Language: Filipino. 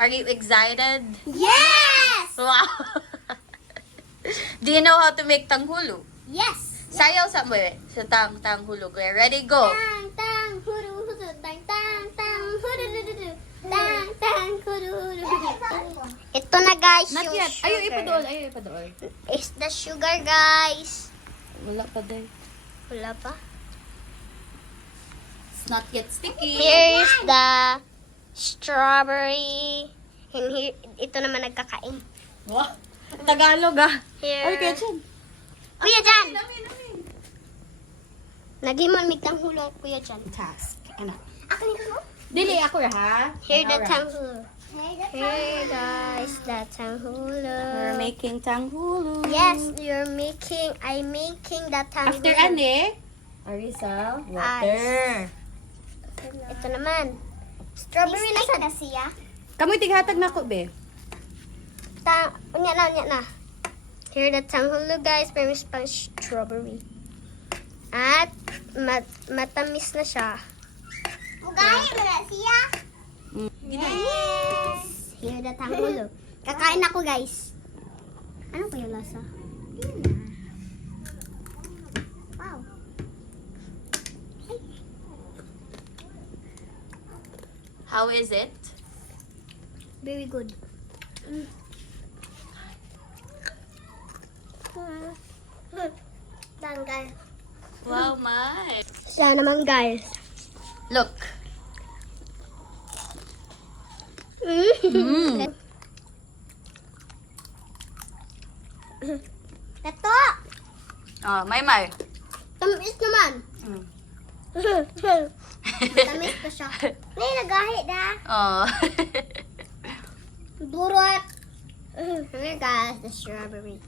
Are you excited? Yes! Wow! Do you know how to make tanghulu? Yes! Sayaw sa mo sa tanghulu. Okay, ready, go! Tang, tang, huru, huru, tang, tang, tang, huru, huru, huru. Tang, tang, huru, huru, huru. Ito na guys, Not yung yet. sugar. Ayaw ipadool. It's the sugar guys. Wala pa din. Wala pa. It's not yet sticky. Here's the strawberry. And here, ito naman nagkakain. Wow! Tagalog Here. Ay, kaya dyan. Kuya Jan! Lami. Nagimon migtang hulong Kuya Jan. Task. Anak. Ako nito mo? Dili ako ha. Here the tanghulu. Here guys, the tanghulu. We're making tanghulu. Yes, I'm making the tanghulu. After ane, Arisa, water. Ito naman. Strawberry na siya. Kamoy tighatag na ko, be. Unya na. Here the tanghulu guys, pero mas pang strawberry. At matamis na siya. Mugahin mo na siya. Yes! Here the tanghulu. Kakain ako guys. Ano po yung lasa? Wow. How is it? Very good. Tanggal. Wow, my. Siya naman guys. Look. Ito! Oh, may. Tamis naman. Mm. Tamis pa siya. May nagahi na. Oh. Durot. Here guys, the strawberry.